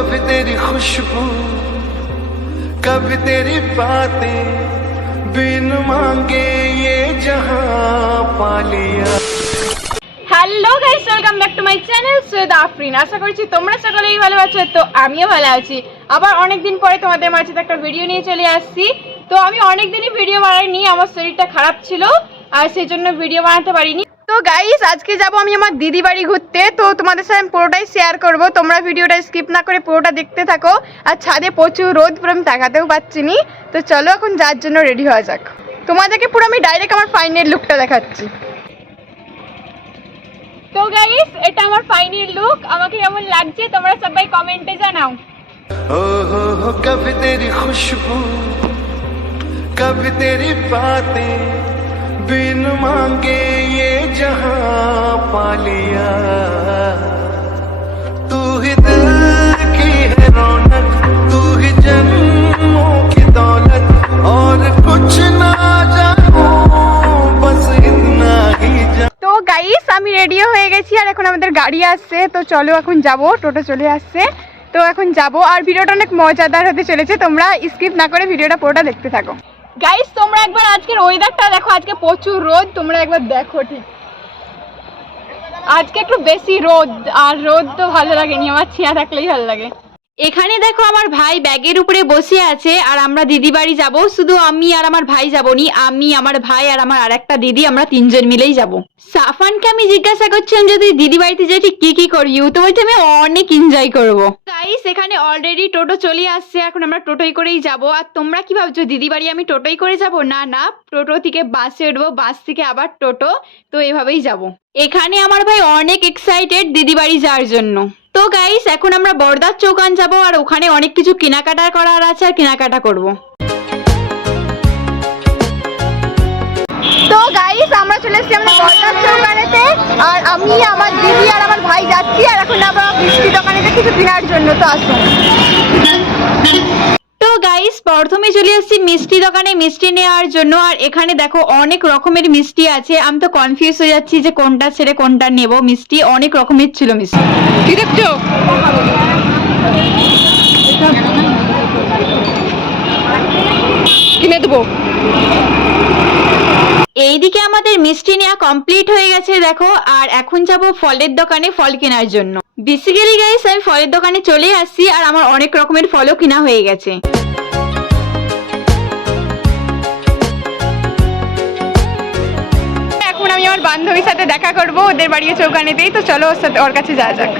कभी तेरी खुशबू कभी तेरी बातें बिन मांगे ये जहां पा लिया hello guys welcome back to my channel Syed Afrin আশা করছি তোমরা সকলেই ভালো আছো তো আমিও ভালো আছি আবার অনেক দিন পরে তোমাদের মাঝে একটা ভিডিও নিয়ে চলে আসছি তো আমি অনেক দিনই ভিডিও বানাইনি আমার শরীরটা খারাপ ছিল আর সেই জন্য ভিডিও বানাতে পারিনি তো গাইস আজকে যাব আমি আমার দিদি বাড়ি ঘুরতে। তো তোমাদের সাথে আমি পুরোটাই শেয়ার করব। তোমরা ভিডিওটা স্কিপ না করে পুরোটা দেখতে থাকো। আর ছাদে প্রচুর রোদ, পুরো আমি তাকাতেও পাচ্ছি নি তো চলো এখন যার জন্য রেডি হওয়া যাক। তোমাদেরকে পুরো আমি ডাইরেক্ট আমার ফাইনাল লুকটা দেখাচ্ছি। তো গাইস এটা আমার ফাইনাল লুক আমাকে কেমন লাগছে তোমরা সবাই কমেন্টে জানাও। কবি তেরি খুশবু, কবি তেরি বাতে। बिन मांगे ये जहां पा लिया तू ही दिल की है रौनक तू ही जन्मों की दौलत और कुछ ना जानू बस इतना ही जान তো গাইস আমি রেডিও হয়ে গেছি আর এখন আমাদের গাড়ি আসছে তো চলো এখন যাব টোটো চলে আসছে তো এখন যাব আর ভিডিওটা অনেক মজাদার হতে চলেছে তোমরা স্কিপ না করে ভিডিওটা পুরোটা দেখতে থাকো গাইস তোমরা একবার আজকের ওয়েদারটা দেখো। আজকে প্রচুর রোদ, তোমরা একবার দেখো ঠিক। আজকে একটু বেশি রোদ, আর রোদ তো ভালো লাগেনি, আমার ছিয়া থাকলেই ভালো লাগে। এখানে দেখো আমার ভাই ব্যাগের উপরে বসে আছে, আর আমরা দিদি বাড়ি যাব। শুধু আমি আর আমার ভাই যাবনি আমি, আমার ভাই আর আমার আরেকটা দিদি, আমরা তিনজন মিলেই যাব। সাফানকে আমি জিজ্ঞাসা করছিলাম যদি দিদি বাড়িতে যাই ঠিক কি কি করি তো বলছে, আমি অনেক এনজয় করব। তাই সেখানে অলরেডি টোটো চলে আসছে, এখন আমরা টোটোই করেই যাব। আর তোমরা কি ভাবছ, দিদি বাড়ি আমি টোটোই করে যাব? না না, টোটো থেকে বাসে উঠবো, বাস থেকে আবার টোটো, তো এভাবেই যাব। এখানে আমার ভাই অনেক এক্সাইটেড দিদি বাড়ি যাওয়ার জন্য। তো গাইস এখন আমরা বর্দার চৌকান যাব আর ওখানে অনেক কিছু কেনাকাটা করার আছে আর কেনাকাটা করব। তো গাইস আমরা চলে এসেছি আমরা বর্দার চৌকানেতে আর আমি, আমার দিদি আর আমার ভাই যাচ্ছি আর এখন আমরা মিষ্টি দোকানেতে কিছু কেনার জন্য, তো আসুন। প্রথমে চলে এসেছি মিষ্টি দোকানে মিষ্টি নেওয়ার জন্য। আর এখানে দেখো অনেক রকমের মিষ্টি আছে। আমি তো কনফিউজ হয়ে যাচ্ছি যে কোনটা ছেড়ে কোনটা নেব। মিষ্টি অনেক রকমের ছিল মিষ্টি। কি দেখছ? কিনে দেবো। এইদিকে আমাদের মিষ্টি নেওয়া কমপ্লিট হয়ে গেছে, দেখো। আর এখন যাব ফলের দোকানে ফল কেনার জন্য। বেসিক্যালি গাইস আমি ফলের দোকানে চলে আসছি, আর আমার অনেক রকমের ফলও কেনা হয়ে গেছে। বান্ধবীর সাথে দেখা করব ওদের বাড়ি চৌকানেতেই তো চলো ওর সাথে ওর কাছে যাওয়া যাক।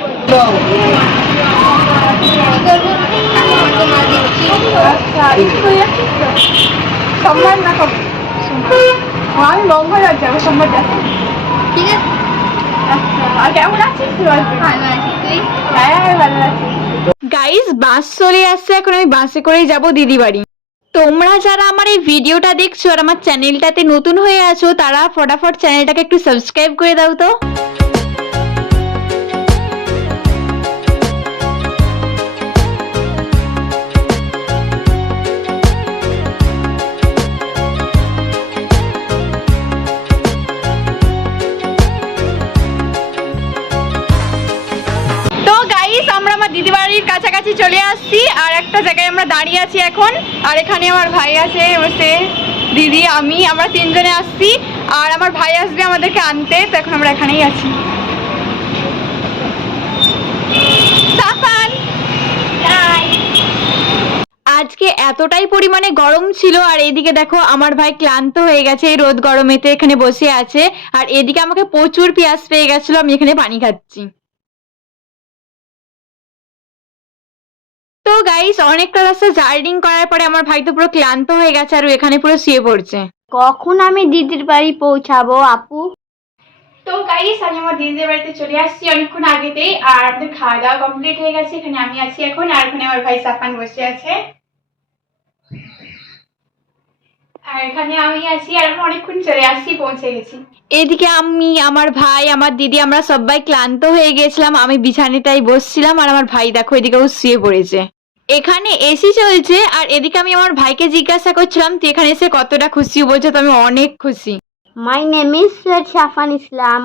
সোমবার না আমি মঙ্গল আমি সোমবার ঠিক আছে। আচ্ছা কেমন আছিস ভালো আছি তুই? হ্যাঁ ভালো আছি। গাইস বাস চলে আসছে এখন আমি বাসে করেই যাব দিদি বাড়ি। তোমরা যারা আমার এই ভিডিওটা দেখছ আর আমার চ্যানেলটাতে নতুন হয়ে আছো, তারা ফটাফট চ্যানেলটাকে একটু সাবস্ক্রাইব করে দাও তো। কাছাকাছি চলে আসছি আর একটা জায়গায় আমরা দাঁড়িয়ে আছি এখন। আর এখানে আমার ভাই আছে বসে দিদি আমি আমরা তিনজনে আসছি। আর আমার ভাই আসবে আমাদেরকে আনতে তো এখন আমরা এখানেই আছি। আজকে এতটাই পরিমাণে গরম ছিল আর এইদিকে দেখো আমার ভাই ক্লান্ত হয়ে গেছে এই রোদ গরমেতে এখানে বসে আছে। আর এদিকে আমাকে প্রচুর পেঁয়াজ পেয়ে গেছিল আমি এখানে পানি খাচ্ছি। তো গাইস অনেকটা রাস্তা জার্নিং করার পরে আমার ভাই তো পুরো ক্লান্ত হয়ে গেছে আর এখানে পুরো শুয়ে পড়ছে। কখন আমি দিদির বাড়ি পৌঁছাবো আপু? তো গাইস আমি আমার দিদিদের বাড়িতে চলে আসছি অনেকক্ষণ আগেতেই আর আমাদের খাওয়া দাওয়া কমপ্লিট হয়ে গেছে এখানে আমি আছি এখন আর এখানে আমার ভাই সাফান বসে আছে। আর এখানে আমি আছি আর আমি অনেকক্ষণ চলে আসছি পৌঁছে গেছি। এদিকে আমি আমার ভাই আমার দিদি আমরা সবাই ক্লান্ত হয়ে গেছিলাম। আমি বিছানাটাই বসছিলাম আর আমার ভাই দেখো এদিকে ও শুয়ে পড়েছে। এখানে এসি চলছে, আর এদিকে আমি আমার ভাইকে জিজ্ঞাসা করছিলাম, তুই এখানে এসে কতটা খুশি? বলছো, তো আমি অনেক খুশি। My name is Syed Shafan Islam